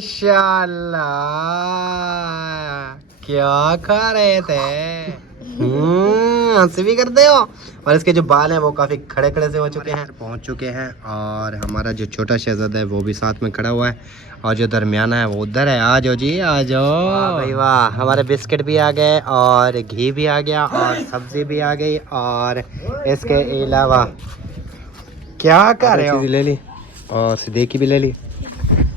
माशाल्लाह, क्या खा रहे थे? हंसी भी करते हो। और इसके जो बाल हैं वो काफ़ी खड़े खड़े से हो चुके हैं, पहुंच चुके हैं। और हमारा जो छोटा शहजादा है वो भी साथ में खड़ा हुआ है, और जो दरमियाना है वो उधर है। आ जाओ जी, आ जाओ भाई। वाह, हमारे बिस्किट भी आ गए, और घी भी आ गया, और सब्जी भी आ गई, और इसके अलावा क्या कर रहे हो? ले ली, और सिद्दीकी भी ले ली।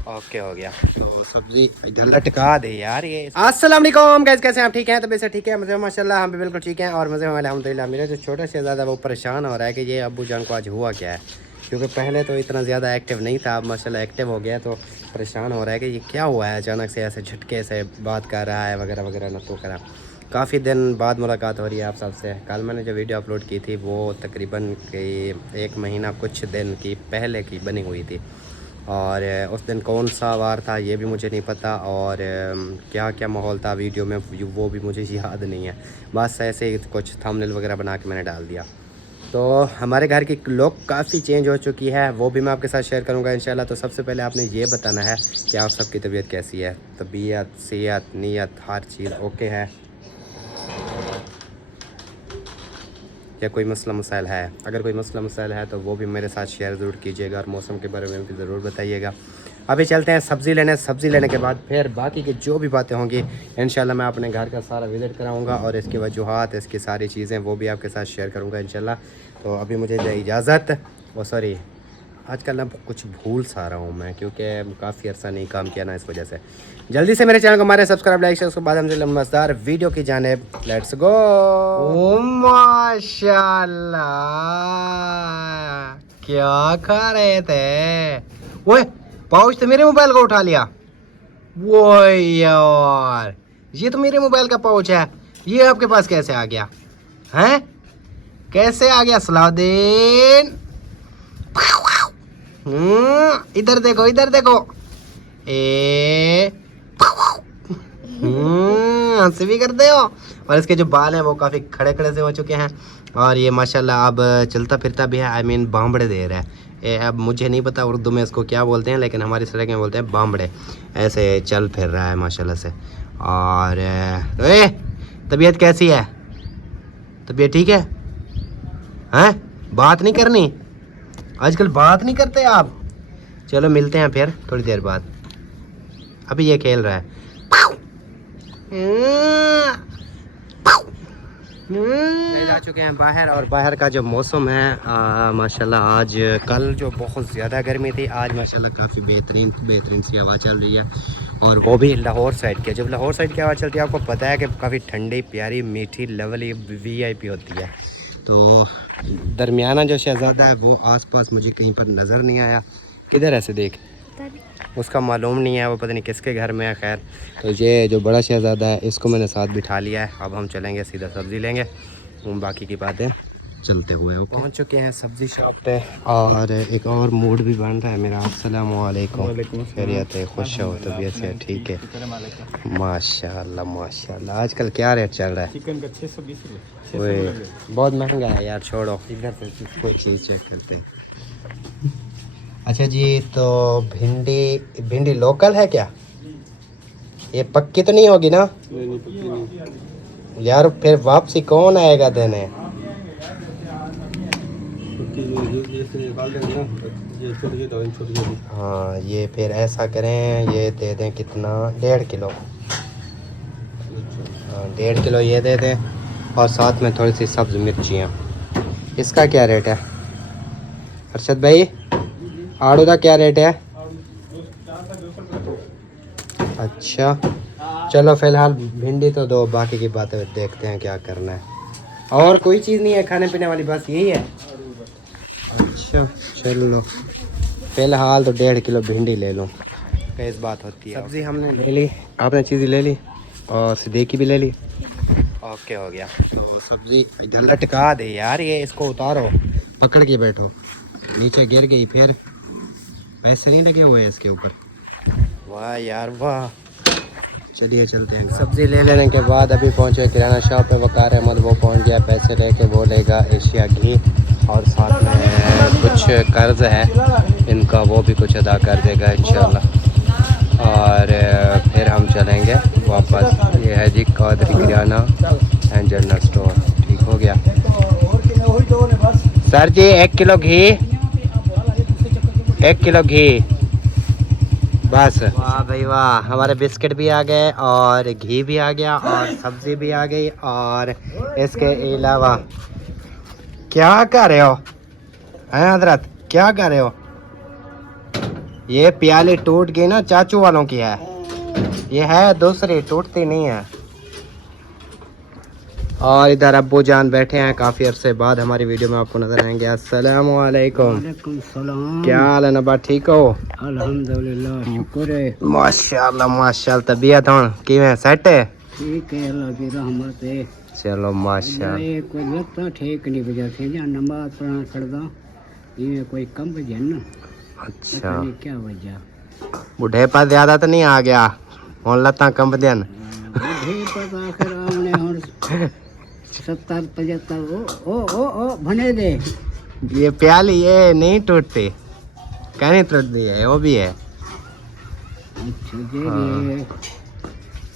ओके, हो गया। तो सब्जी इधर लटका दे यार। ये अस्सलाम वालेकुम गाइस, कैसे हैं आप? ठीक हैं? तबीयत से ठीक है? मज़े में माशाल्लाह, हम भी बिल्कुल ठीक हैं और मज़े में अल्हम्दुलिल्लाह। मेरा जो छोटा शहज़ादा वो परेशान हो रहा है कि ये अब्बू जान को आज हुआ क्या है, क्योंकि पहले तो इतना ज़्यादा एक्टिव नहीं था, अब माशाल्लाह एक्टिव हो गया। तो परेशान हो रहा है कि ये क्या हुआ है, अचानक से ऐसे झटके से बात कर रहा है वगैरह वगैरह न तो करा। काफ़ी दिन बाद मुलाकात हो रही है आप सबसे। कल मैंने जो वीडियो अपलोड की थी वो तकरीबन एक महीना कुछ दिन की पहले की बनी हुई थी, और उस दिन कौन सा वार था ये भी मुझे नहीं पता, और क्या क्या माहौल था वीडियो में वो भी मुझे याद नहीं है। बस ऐसे ही कुछ थंबनेल वगैरह बना के मैंने डाल दिया। तो हमारे घर की लुक काफ़ी चेंज हो चुकी है, वो भी मैं आपके साथ शेयर करूंगा इंशाल्लाह। तो सबसे पहले आपने ये बताना है कि आप सबकी तबीयत कैसी है, तबीयत, सेहत, नीयत, हर चीज़ ओके है या कोई मसला मसाइल है? अगर कोई मसला मसाइल है तो वो भी मेरे साथ शेयर ज़रूर कीजिएगा, और मौसम के बारे में भी ज़रूर बताइएगा। अभी चलते हैं सब्ज़ी लेने। सब्ज़ी लेने के बाद फिर बाकी की जो भी बातें होंगी इंशाल्लाह मैं अपने घर का सारा विज़िट कराऊंगा, और इसकी वजूहात, इसकी सारी चीज़ें वो भी आपके साथ शेयर करूंगा इंशाल्लाह। तो अभी मुझे दे इजाज़त। वो सॉरी, आजकल ना कुछ भूल सा रहा हूँ मैं, क्योंकि काफ़ी अर्सा नहीं काम किया ना, इस वजह से। जल्दी से मेरे चैनल को हमारे सब्सक्राइब, लाइक, शेयर, उसके बाद हमसे मज़ेदार वीडियो की जानिब लेट्स गो। ओ माशाल्लाह, क्या खा रहे थे? ओए, पाउच तो मेरे मोबाइल को उठा लिया। वो यार, ये तो मेरे मोबाइल का पाउच है, ये आपके पास कैसे आ गया? हैं, कैसे आ गया सलाउद्दीन? इधर देखो, इधर देखो। हंसी भी करते हो। और इसके जो बाल हैं वो काफ़ी खड़े खड़े से हो चुके हैं, और ये माशाल्लाह अब चलता फिरता भी है। आई मीन बांबड़े दे रहा है। अब मुझे नहीं पता उर्दू में इसको क्या बोलते हैं, लेकिन हमारी सड़क में बोलते हैं बांबड़े। ऐसे चल फिर रहा है माशाल्लाह से। और तबीयत कैसी है? तबीयत ठीक है? हैं, बात नहीं करनी? आजकल बात नहीं करते आप? चलो मिलते हैं फिर थोड़ी देर बाद। अभी ये खेल रहा है। जा चुके हैं बाहर, और बाहर का जो मौसम है माशाल्लाह, आज कल जो बहुत ज़्यादा गर्मी थी, आज माशाल्लाह काफ़ी बेहतरीन सी हवा चल रही है, और वो भी लाहौर साइड की। जब लाहौर साइड की हवा चलती है आपको पता है कि काफ़ी ठंडी, प्यारी, मीठी, लवली, VIP होती है। तो दरमियाना जो शहज़ादा है वो आसपास मुझे कहीं पर नज़र नहीं आया। किधर ऐसे देख, उसका मालूम नहीं है, वो पता नहीं किसके घर में है। खैर, तो ये जो बड़ा शहज़ादा है इसको मैंने साथ बिठा लिया है। अब हम चलेंगे सीधा सब्ज़ी लेंगे, बाकी की बातें चलते हुए। वो पहुंच चुके हैं सब्ज़ी शॉप पे, और एक और मूड भी बन रहा है मेरा। अस्सलाम वालेकुम, खैरियत है? खुश हो? तबीयत से ठीक है? माशाल्लाह माशाल्लाह। आजकल क्या रेट चल रहा है? चिकन का 620 रुपये। बहुत महंगा है यार, छोड़ो, इधर से कोई चीज़ चेक करते हैं। अच्छा जी, तो भिंडी लोकल है क्या? ये पक्की तो नहीं होगी ना? नहीं, पक्की नहीं यार, फिर वापसी कौन आएगा देने? हाँ, ये फिर ऐसा करें, ये दे दें कितना, 1.5 किलो। हाँ, 1.5 किलो ये दे दें, और साथ में थोड़ी सी सब्ज़ मिर्चियाँ। इसका क्या रेट है अरशद भाई? आड़ू का क्या रेट है? अच्छा, चलो फ़िलहाल भिंडी तो दो, बाकी की बातें देखते हैं क्या करना है। और कोई चीज़ नहीं है खाने पीने वाली, बस यही है? अच्छा चलो, फ़िलहाल तो 1.5 किलो भिंडी ले लूँ, कैसे बात होती है। सब्ज़ी हमने ले ली, आपने चीज़ें ले ली, और सिद्दीकी भी ले ली। ओके, हो गया। तो सब्ज़ी इधर लटका दे यार, ये इसको उतारो, पकड़ के बैठो, नीचे गिर गई फिर। पैसे नहीं लगे हुए हैं इसके ऊपर। वाह यार वाह। चलिए चलते हैं। सब्ज़ी ले लेने के बाद अभी पहुंचे किराना शॉप पे। वकार अहमद वो पहुंच गया, पैसे लेके वो लेगा एशिया घी, और साथ में कुछ कर्ज है इनका, वो भी कुछ अदा कर देगा इंशाल्लाह। और चलेंगे वापस। ये है जी कादरी किराना एंड जनरल स्टोर। ठीक हो गया सर जी। 1 किलो घी, 1 किलो घी बस। वाह भाई वाह, हमारे बिस्किट भी आ गए और घी भी आ गया और सब्जी भी आ गई। और इसके अलावा क्या कर रहे हो हैं हजरत, क्या कर रहे हो? ये प्याली टूट गई ना, चाचू वालों की है। ये है दूसरी, टूटती नहीं है। और इधर अब्बू जान बैठे हैं, काफ़ी अरसे बाद हमारी वीडियो में आपको नजर आएंगे। अस्सलाम वालेकुम। क्या हाल है नबा, ठीक हो? अल्हम्दुलिल्लाह, शुक्र है। माशाल्लाह माशाल्लाह। तबीयत हुन किवें, सेट है? ठीक है, अल्लाह की रहमत है। चलो माशाल्लाह। ये कोई लगता ठीक नहीं बजा थे या नमाज पढ़ना पड़ता, ये कोई कम बजा ना, अच्छा, पता नहीं क्या वजह। बुढ़े पर ज्यादा तो नहीं आ गया हुन, लत्तां कंबदियां? बुढ़े पता आखिर हमने हुन 70 75 ओ बने दे। ये प्याली ये नहीं टूटती, कहनी टूटती है, वो भी है। अच्छा जी। हाँ।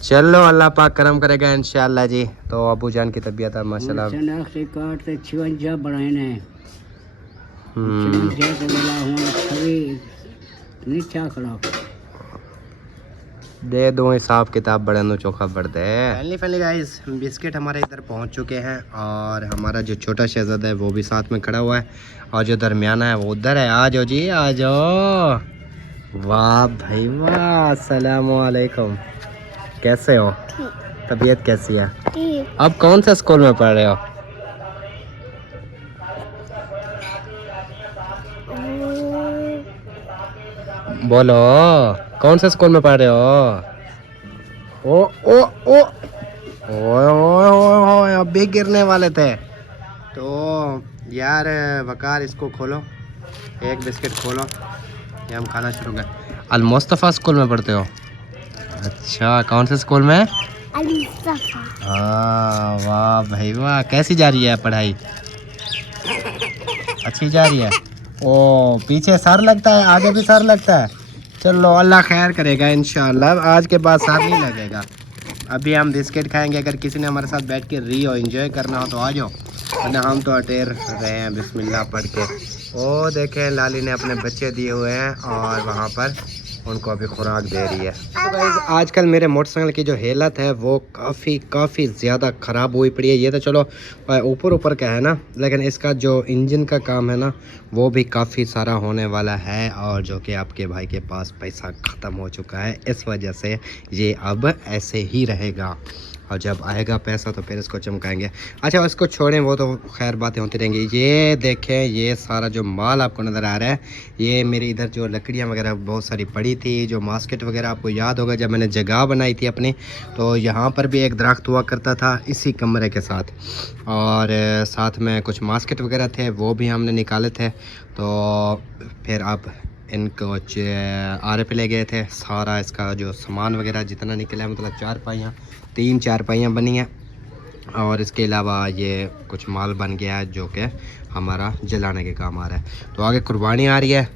चलो अल्लाह पाक करम करेगा इंशाल्लाह जी। तो अबू जान की तबीयत है माशाल्लाह। शनाख्ती कार्ड से 56 बनाए ने। हम्म, 56 तो मिला हूँ, छवि नीचा खड़ा। दे दो हिसाब किताब बड़े नो चोखा बढ़ते हैं। फाइनली गाइस, बिस्किट हमारे इधर पहुंच चुके हैं और हमारा जो छोटा शहजादा है वो भी साथ में खड़ा हुआ है और जो दरमियाना है वो उधर है। आ जाओ जी, आ जाओ। वाह भाई वाह, अस्सलाम वालेकुम। कैसे हो? तबीयत कैसी है? अब कौन सा स्कूल में पढ़ रहे हो? बोलो, कौन से स्कूल में पढ़ रहे हो? ओ ओ ओ ओए अब भी गिरने वाले थे। तो यार वकार, इसको खोलो, एक बिस्किट खोलो, ये हम खाना शुरू करें। अल मुस्तफ़ा स्कूल में पढ़ते हो? अच्छा, कौन से स्कूल में? हाँ, वाह भाई वाह। कैसी जा रही है पढ़ाई? अच्छी जा रही है। ओ, पीछे सर लगता है, आगे भी सर लगता है। चलो अल्लाह खैर करेगा इंशाल्लाह, आज के बाद सर नहीं लगेगा। अभी हम बिस्किट खाएंगे। अगर किसी ने हमारे साथ बैठ के री और एंजॉय करना हो तो आ जाओ, वरना हम तो अटेर रहे हैं बिस्मिल्लाह पढ़ के। ओ देखें, लाली ने अपने बच्चे दिए हुए हैं और वहाँ पर उनको अभी खुराक दे रही है। तो गाइस, आजकल मेरे मोटरसाइकिल की जो हालत है वो काफ़ी ज़्यादा ख़राब हुई पड़ी है। ये तो चलो ऊपर का है ना, लेकिन इसका जो इंजन का काम है ना वो भी काफ़ी सारा होने वाला है। और जो कि आपके भाई के पास पैसा ख़त्म हो चुका है, इस वजह से ये अब ऐसे ही रहेगा और जब आएगा पैसा तो फिर इसको चमकाएंगे। अच्छा, इसको छोड़ें, वो तो खैर बातें होती रहेंगी। ये देखें, ये सारा जो माल आपको नज़र आ रहा है, ये मेरी इधर जो लकड़ियाँ वगैरह बहुत सारी पड़ी थी, जो मास्केट वगैरह, आपको याद होगा जब मैंने जगह बनाई थी अपनी, तो यहाँ पर भी एक दरख्त हुआ करता था इसी कमरे के साथ। और साथ में कुछ मास्केट वगैरह थे, वो भी हमने निकाले थे। तो फिर आप इनको आरे पे ले गए थे। सारा इसका जो सामान वगैरह जितना निकला है, मतलब 3 चारपाइयाँ बनी हैं और इसके अलावा ये कुछ माल बन गया है जो कि हमारा जलाने के काम आ रहा है। तो आगे कुर्बानी आ रही है,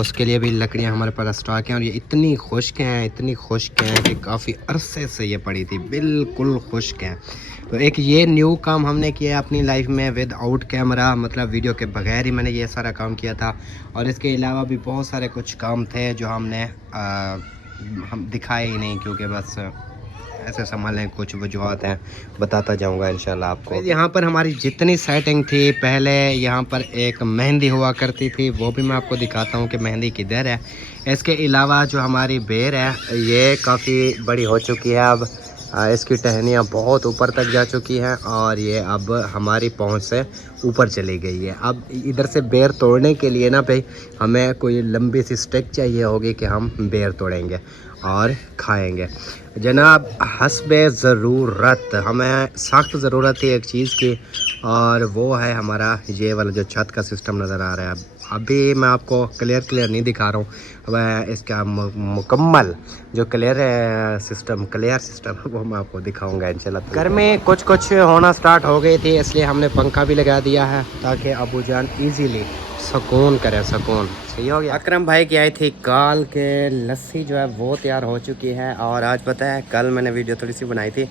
उसके लिए भी लकड़ियाँ हमारे पास स्टॉक हैं और ये इतनी खुश्क हैं कि काफ़ी अरसे से ये पड़ी थी, बिल्कुल खुश्क हैं। तो एक ये न्यू काम हमने किया है अपनी लाइफ में विद आउट कैमरा, मतलब वीडियो के बगैर ही मैंने ये सारा काम किया था। और इसके अलावा भी बहुत सारे कुछ काम थे जो हमने हम दिखाए ही नहीं, क्योंकि बस ऐसे संभालें, कुछ वजूहत हैं, बताता जाऊंगा इंशाल्लाह आपको। यहाँ पर हमारी जितनी सेटिंग थी, पहले यहाँ पर एक मेहंदी हुआ करती थी, वो भी मैं आपको दिखाता हूँ कि मेहंदी किधर है। इसके अलावा जो हमारी बेर है ये काफ़ी बड़ी हो चुकी है अब, इसकी टहनियाँ बहुत ऊपर तक जा चुकी हैं और ये अब हमारी पहुंच से ऊपर चली गई है। अब इधर से बेर तोड़ने के लिए ना भाई हमें कोई लंबी सी स्टिक चाहिए होगी कि हम बेर तोड़ेंगे और खाएंगे। जनाब, हस्बे ज़रूरत, हमें सख्त ज़रूरत है एक चीज़ की, और वो है हमारा ये वाला जो छत का सिस्टम नज़र आ रहा है। अभी मैं आपको क्लियर नहीं दिखा रहा हूँ, अब इसका मुकम्मल जो क्लियर सिस्टम है वो मैं आपको दिखाऊंगा इंशाल्लाह। घर में कुछ होना स्टार्ट हो गई थी, इसलिए हमने पंखा भी लगा दिया है ताकि अबू जान ईजीली सुकून करें, सुकून। सही हो गया। अकरम भाई की आई थी काल के लस्सी जो है वो तैयार हो चुकी है। और आज पता है कल मैंने वीडियो थोड़ी सी बनाई थी,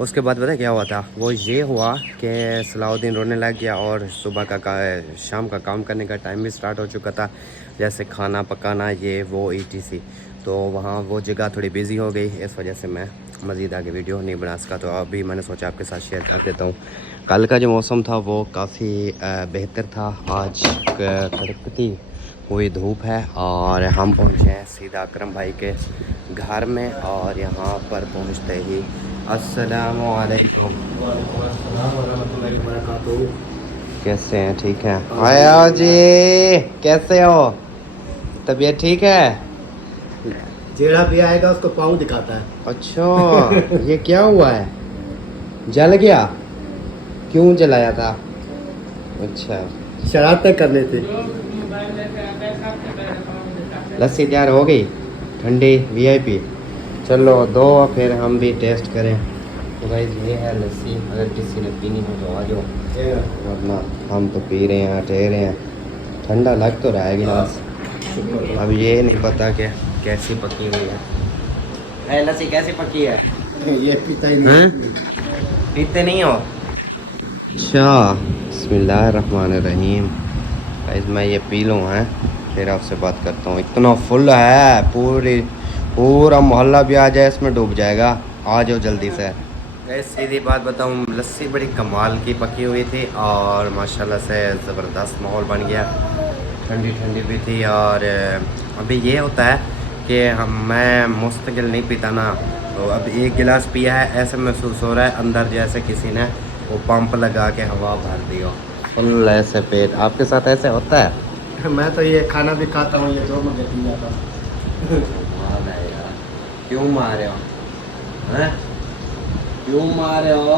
उसके बाद पता क्या हुआ था, वो ये हुआ कि सलाउद्दीन रोने लग गया और सुबह का शाम का काम करने का टाइम भी स्टार्ट हो चुका था, जैसे खाना पकाना ये वो ETC। तो वहाँ वो जगह थोड़ी बिज़ी हो गई, इस वजह से मैं मज़ीद आगे वीडियो नहीं बना सका। तो अभी मैंने सोचा आपके साथ शेयर कर देता हूँ। कल का जो मौसम था वो काफ़ी बेहतर था, आज कड़कती हुई धूप है और हम पहुँचे हैं सीधा अकरम भाई के घर में। और यहाँ पर पहुँचते ही अस्सलामु अलैकुम। कैसे हैं? ठीक है। आया जी, कैसे हो? तबीयत ठीक है? जेड़ा भी आएगा उसको पाँव दिखाता है। अच्छा ये क्या हुआ है? जल गया? क्यों जलाया था? अच्छा शरारतें करने थे। लस्सी तैयार हो गई ठंडी VIP। चलो दो फिर हम भी टेस्ट करें। तो गाइस ये है लस्सी, अगर किसी ने पीनी हो तो आ जाओ, वरना हम तो पी रहे हैं, ठहरे हैं। ठंडा लग तो रहा है गिलास, अब ये नहीं पता कि कैसी पकी हुई है। लस्सी कैसी पकी है? ये पीता ही नहीं। पीते नहीं हो? अच्छा बिस्मिल्लाहिर्रहमानिर्रहीम। गाइस मैं ये पी लूँ हैं, फिर आपसे बात करता हूँ। इतना फुल है, पूरा मोहल्ला भी आ जाए इसमें डूब जाएगा। आ जाओ जल्दी से। गाइस सीधी बात बताऊँ, लस्सी बड़ी कमाल की पकी हुई थी और माशाल्लाह से ज़बरदस्त माहौल बन गया। ठंडी ठंडी भी थी। और अभी ये होता है कि मैं मुस्तकिल नहीं पीता ना, तो अब एक गिलास पिया है, ऐसे महसूस हो रहा है अंदर जैसे किसी ने वो पंप लगा के हवा भर दी हो, फुल ऐसे पेट। आपके साथ ऐसे होता है? मैं तो ये खाना भी खाता हूँ, ये 2 महीने पी जाता हूँ। यार क्यों मारे हो हैं? क्यों मारे हो?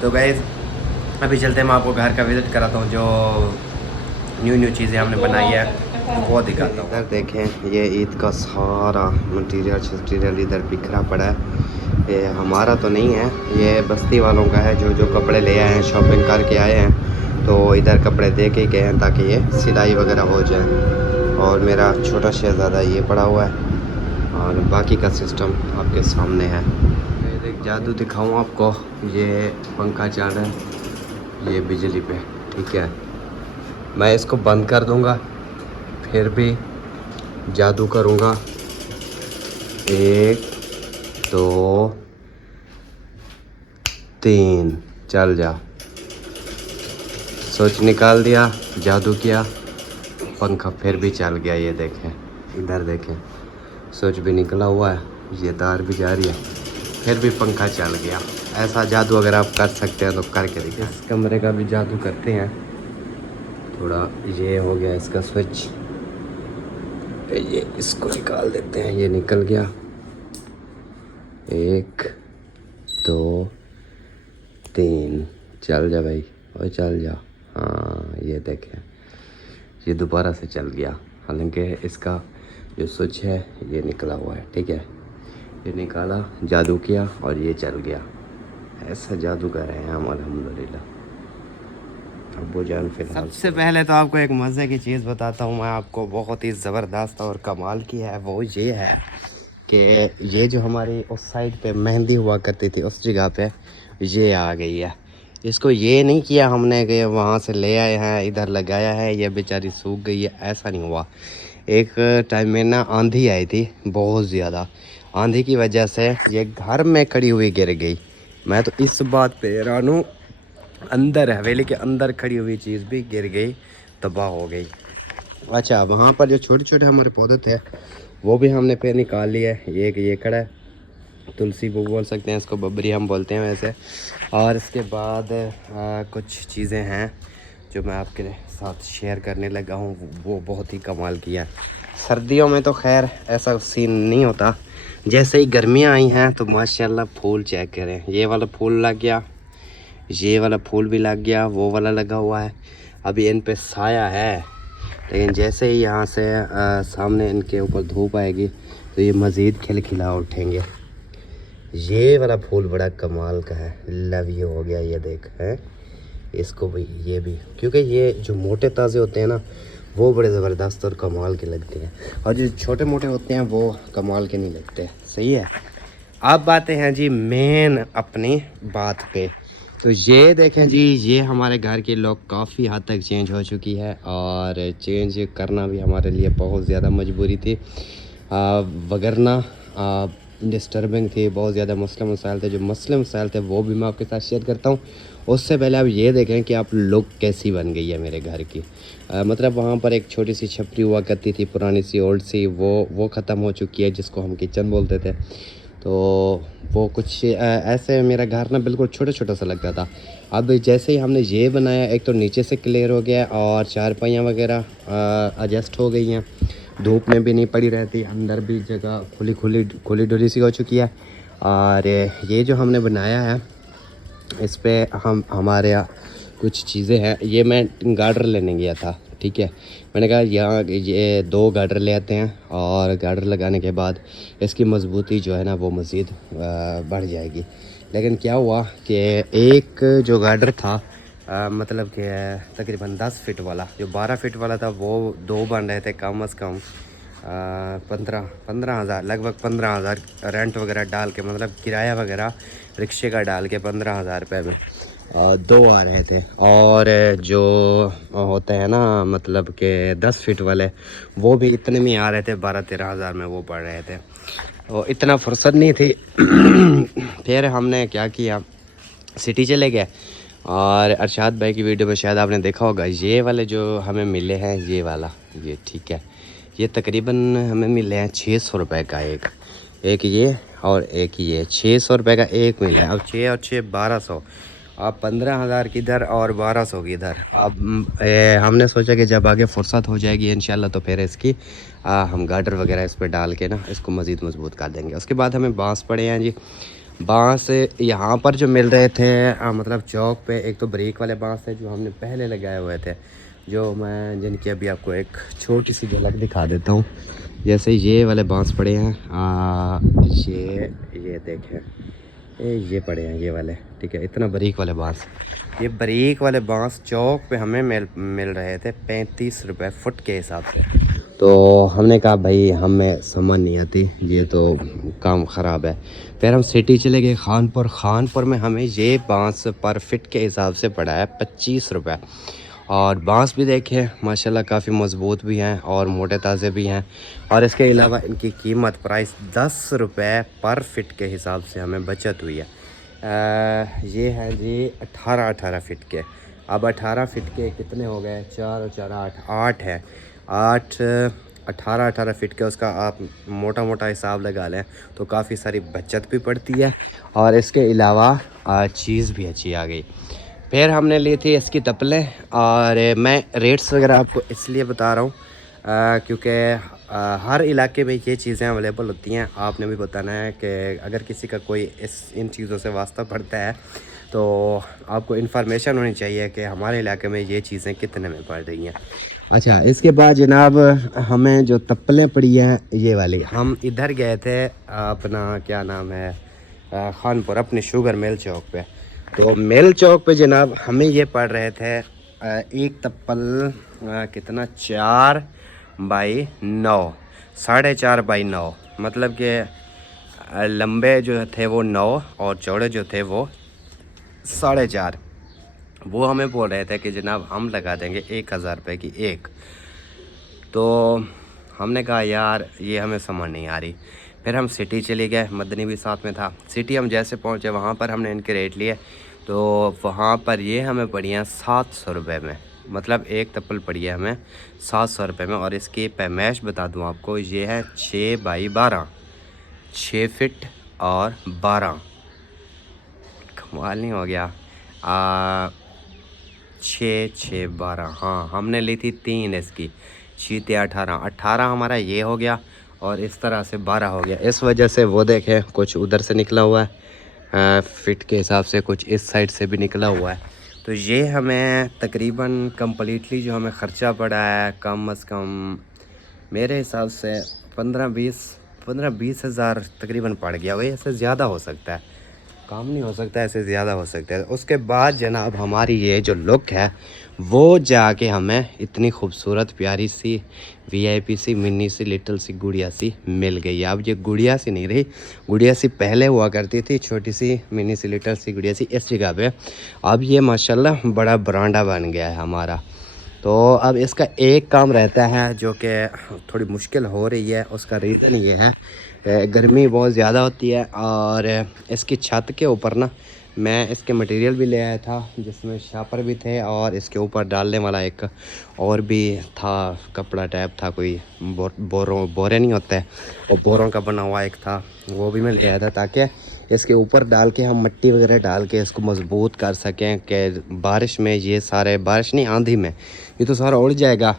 तो गाइस अभी चलते हैं, मैं आपको घर का विज़िट कराता हूँ, जो न्यू चीज़ें हमने बनाई है वो दिखाता हूँ। इधर देखें, ये ईद का सारा मटीरियल इधर बिखरा पड़ा है। ये हमारा तो नहीं है, ये बस्ती वालों का है, जो कपड़े ले आए हैं, शॉपिंग करके आए हैं, तो इधर कपड़े दे के गए हैं ताकि ये सिलाई वगैरह हो जाए। और मेरा छोटा शहज़ादा ये पड़ा हुआ है और बाकी का सिस्टम आपके सामने है। एक जादू दिखाऊँ आपको, ये पंखा चल रहा है ये बिजली पे, ठीक है। मैं इसको बंद कर दूंगा, फिर भी जादू करूंगा। 1 2 3 चल जा। स्विच निकाल दिया, जादू किया, पंखा फिर भी चल गया। ये देखें, इधर देखें, स्विच भी निकला हुआ है, ये तार भी जा रही है, फिर भी पंखा चल गया। ऐसा जादू अगर आप कर सकते हैं तो करके देखिए। इस कमरे का भी जादू करते हैं थोड़ा। ये हो गया इसका स्विच, ये इसको निकाल देते हैं, ये निकल गया। 1 2 3 चल जा भाई, और चल जा। हाँ ये देखें, ये दोबारा से चल गया, हालांकि इसका जो स्विच है ये निकला हुआ है, ठीक है। ये निकाला, जादू किया और ये चल गया। ऐसा जादू कर रहे हैं हम अल्हम्दुलिल्लाह। अब्बू जान फिलहाल। सबसे पहले तो आपको एक मज़े की चीज़ बताता हूँ मैं आपको, बहुत ही ज़बरदस्त और कमाल की है। वो ये है कि ये जो हमारी उस साइड पे मेहंदी हुआ करती थी, उस जगह पे ये आ गई है। इसको ये नहीं किया हमने कि वहाँ से ले आए हैं इधर लगाया है, ये बेचारी सूख गई है, ऐसा नहीं हुआ। एक टाइम में ना आंधी आई थी, बहुत ज़्यादा आंधी की वजह से ये घर में खड़ी हुई गिर गई। मैं तो इस बात पे हैरान हूँ, अंदर हवेली के अंदर खड़ी हुई चीज़ भी गिर गई, तबाह हो गई। अच्छा वहाँ पर जो छोटे छोटे हमारे पौधे थे वो भी हमने फिर निकाल लिए। ये खड़ा है, तुलसी वो बोल सकते हैं इसको, बबरी हम बोलते हैं वैसे। और इसके बाद कुछ चीज़ें हैं जो मैं आपके साथ शेयर करने लगा हूँ वो बहुत ही कमाल किया है। सर्दियों में तो खैर ऐसा सीन नहीं होता, जैसे ही गर्मियाँ आई हैं तो माशाल्लाह फूल चेक करें। ये वाला फूल लग गया, ये वाला फूल भी लग गया, वो वाला लगा हुआ है। अभी इन पे साया है, लेकिन जैसे ही यहाँ से सामने इनके ऊपर धूप आएगी तो ये मज़ीद खिलखिला उठेंगे। ये वाला फूल बड़ा कमाल का है, लव यू हो गया, ये देख है इसको भी, ये भी, क्योंकि ये जो मोटे ताज़े होते हैं ना वो बड़े ज़बरदस्त और कमाल के लगते हैं, और जो छोटे मोटे होते हैं वो कमाल के नहीं लगते। सही है। अब बातें हैं जी मेन अपनी बात पे। तो ये देखें जी, ये हमारे घर के लोग काफ़ी हद तक चेंज हो चुकी है, और चेंज करना भी हमारे लिए बहुत ज़्यादा मजबूरी थी, वगरना डिस्टर्बिंग थी। बहुत ज़्यादा मसले मसाइल थे, जो मसले मसाइल थे वो भी मैं आपके साथ शेयर करता हूँ। उससे पहले आप ये देखें कि आप लुक कैसी बन गई है मेरे घर की। मतलब वहाँ पर एक छोटी सी छपरी हुआ करती थी, पुरानी सी ओल्ड सी, वो ख़त्म हो चुकी है, जिसको हम किचन बोलते थे। तो वो कुछ ऐसे मेरा घर ना बिल्कुल छोटा छोटा सा लगता था। अब जैसे ही हमने ये बनाया, एक तो नीचे से क्लियर हो गया और चारपाइयाँ वगैरह एडजस्ट हो गई हैं, धूप में भी नहीं पड़ी रहती, अंदर भी जगह खुली डुली सी हो चुकी है। और ये जो हमने बनाया है इस पे हमारे यहाँ कुछ चीज़ें हैं। ये मैं गार्डर लेने गया था, ठीक है, मैंने कहा यहाँ ये 2 गार्डर ले आते हैं, और गार्डर लगाने के बाद इसकी मजबूती जो है ना वो मज़ीद बढ़ जाएगी। लेकिन क्या हुआ कि एक जो गार्डर था मतलब कि तकरीबन 10 फीट वाला, जो 12 फीट वाला था वो 2 बन रहे थे कम अज़ कम 15,000, लगभग 15,000 रेंट वगैरह डाल के, मतलब किराया वगैरह रिक्शे का डाल के 15,000 रुपये में 2 आ रहे थे। और जो होते हैं ना मतलब कि 10 फीट वाले, वो भी इतने में आ रहे थे, 12-13 हज़ार में वो पड़ रहे थे। तो इतना फुर्सत नहीं थी। फिर हमने क्या किया, सिटी चले गए, और अरशाद भाई की वीडियो में शायद आपने देखा होगा, ये वाले जो हमें मिले हैं, ये वाला, ये ठीक है, ये तकरीबन हमें मिले हैं 600 रुपये का एक ये, और एक ये 600 रुपये का एक मिला है। अब 6 और 6 1200, अब 15,000 किधर और 1200 किधर। अब हमने सोचा कि जब आगे फुर्सत हो जाएगी इंशाल्लाह तो फिर इसकी हम गार्डर वगैरह इस पर डाल के ना इसको मज़ीद मजबूत कर देंगे। उसके बाद हमें बांस पड़े हैं जी। बांस यहाँ पर जो मिल रहे थे मतलब चौक पे, एक तो ब्रेक वाले बांस थे जो हमने पहले लगाए हुए थे, जो मैं जिनकी अभी आपको एक छोटी सी झलक दिखा देता हूँ। जैसे ये वाले बांस पड़े हैं, ये देखें, ये पड़े हैं ये वाले, ठीक है, इतना बारीक वाले बांस। ये बारीक वाले बांस चौक पे हमें मिल रहे थे 35 रुपये फुट के हिसाब से। तो हमने कहा भाई हमें समझ नहीं आती, ये तो काम ख़राब है। फिर हम सिटी चले गए खानपुर में हमें ये बांस पर फिट के हिसाब से पड़ा है 25 रुपये। और बांस भी देखें माशाल्लाह काफ़ी मज़बूत भी हैं और मोटे ताज़े भी हैं। और इसके अलावा इनकी कीमत प्राइस 10 रुपये पर फिट के हिसाब से हमें बचत हुई है। ये है जी 18 फिट के। अब 18 फिट के कितने हो गए, 4 और 4 8 है, 18 फिट के, उसका आप मोटा मोटा हिसाब लगा लें तो काफ़ी सारी बचत भी पड़ती है, और इसके अलावा चीज़ भी अच्छी आ गई। फिर हमने ली थी इसकी तपलें, और मैं रेट्स वगैरह आपको इसलिए बता रहा हूँ क्योंकि हर इलाके में ये चीज़ें अवेलेबल होती हैं। आपने भी बताना है कि अगर किसी का कोई इन चीज़ों से वास्ता पड़ता है तो आपको इन्फॉर्मेशन होनी चाहिए कि हमारे इलाके में ये चीज़ें कितने में पड़ रही हैं। अच्छा, इसके बाद जनाब हमें जो तप्पलें पड़ी हैं ये वाली, हम इधर गए थे अपना क्या नाम है खानपुर, अपने शुगर मिल चौक पे। तो मिल चौक पे जनाब हमें ये पड़ रहे थे एक तप्पल कितना 4 बाई 9, 4.5 बाई 9, मतलब कि लंबे जो थे वो 9 और चौड़े जो थे वो 4.5। वो हमें बोल रहे थे कि जनाब हम लगा देंगे 1,000 रुपये की एक। तो हमने कहा यार ये हमें समझ नहीं आ रही। फिर हम सिटी चले गए, मदनी भी साथ में था। सिटी हम जैसे पहुँचे वहाँ पर हमने इनके रेट लिए, तो वहाँ पर ये हमें पड़ी हैं 700 रुपये में, मतलब एक तप्पल पड़ी है हमें 700 रुपये में। और इसकी पैमाइश बता दूँ आपको, ये है 6 बाई 12, 6 फिट और 12, कमाल नहीं हो गया। 6 6 12, हाँ हमने ली थी 3 इसकी, 6 3 18, 18 हमारा ये हो गया और इस तरह से 12 हो गया। इस वजह से वो देखें कुछ उधर से निकला हुआ है, फिट के हिसाब से कुछ इस साइड से भी निकला हुआ है। तो ये हमें तकरीबन कम्प्लीटली जो हमें ख़र्चा पड़ा है कम अज़ कम मेरे हिसाब से 15-20 हज़ार तकरीबन पड़ गया। वही ऐसे ज़्यादा हो सकता है, काम नहीं हो सकता, ऐसे ज़्यादा हो सकता है। उसके बाद जनाब हमारी ये जो लुक है वो जाके हमें इतनी खूबसूरत प्यारी सी VIP सी मिनी सी लिटिल सी गुड़िया सी मिल गई है। अब ये गुड़िया सी नहीं रही, गुड़िया सी पहले हुआ करती थी, छोटी सी मिनी सी लिटिल सी गुड़िया सी इस जगह पे। अब ये माशाल्लाह बड़ा बरांडा बन गया है हमारा। तो अब इसका एक काम रहता है जो कि थोड़ी मुश्किल हो रही है, उसका रीज़न ये है गर्मी बहुत ज़्यादा होती है और इसकी छत के ऊपर ना मैं इसके मटेरियल भी ले आया था जिसमें शापर भी थे और इसके ऊपर डालने वाला एक और भी था, कपड़ा टाइप था, कोई बोरे नहीं होते हैं, और बोरों का बना हुआ एक था, वो भी मैं ले आया था ताकि इसके ऊपर डाल के हम मिट्टी वगैरह डाल के इसको मज़बूत कर सकें कि बारिश में ये सारे, बारिश नहीं आंधी में ये तो सारा उड़ जाएगा।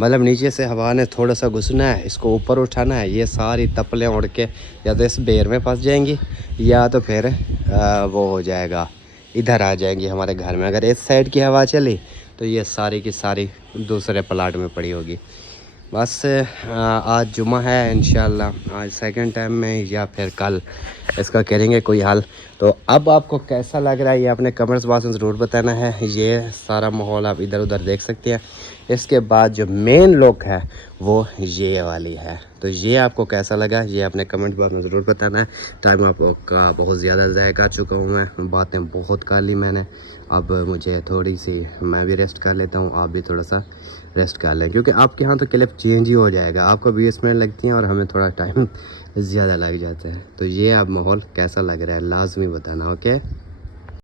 मतलब नीचे से हवा ने थोड़ा सा घुसना है, इसको ऊपर उठाना है, ये सारी तपलें उड़ के या तो इस बेर में फंस जाएंगी या तो फिर वो हो जाएगा, इधर आ जाएंगी हमारे घर में। अगर इस साइड की हवा चली तो ये सारी की सारी दूसरे प्लाट में पड़ी होगी। बस आज जुमा है, इंशाल्लाह आज सेकंड टाइम में या फिर कल इसका करेंगे कोई हल। तो अब आपको कैसा लग रहा है ये अपने कमेंट्स बॉक्स में ज़रूर बताना है। ये सारा माहौल आप इधर उधर देख सकते हैं। इसके बाद जो मेन लुक है वो ये वाली है, तो ये आपको कैसा लगा ये अपने कमेंट बॉक्स में ज़रूर बताना है। टाइम आपका बहुत ज़्यादा ज़ाया कर चुका हूँ मैं, बातें बहुत कर ली मैंने। अब मुझे थोड़ी सी मैं भी रेस्ट कर लेता हूँ, आप भी थोड़ा सा रेस्ट कर लें क्योंकि आपके यहाँ तो क्लिप चेंज ही हो जाएगा। आपको 20 मिनट लगती हैं और हमें थोड़ा टाइम ज़्यादा लग जाता है। तो ये अब माहौल कैसा लग रहा है लाजमी बताना, ओके।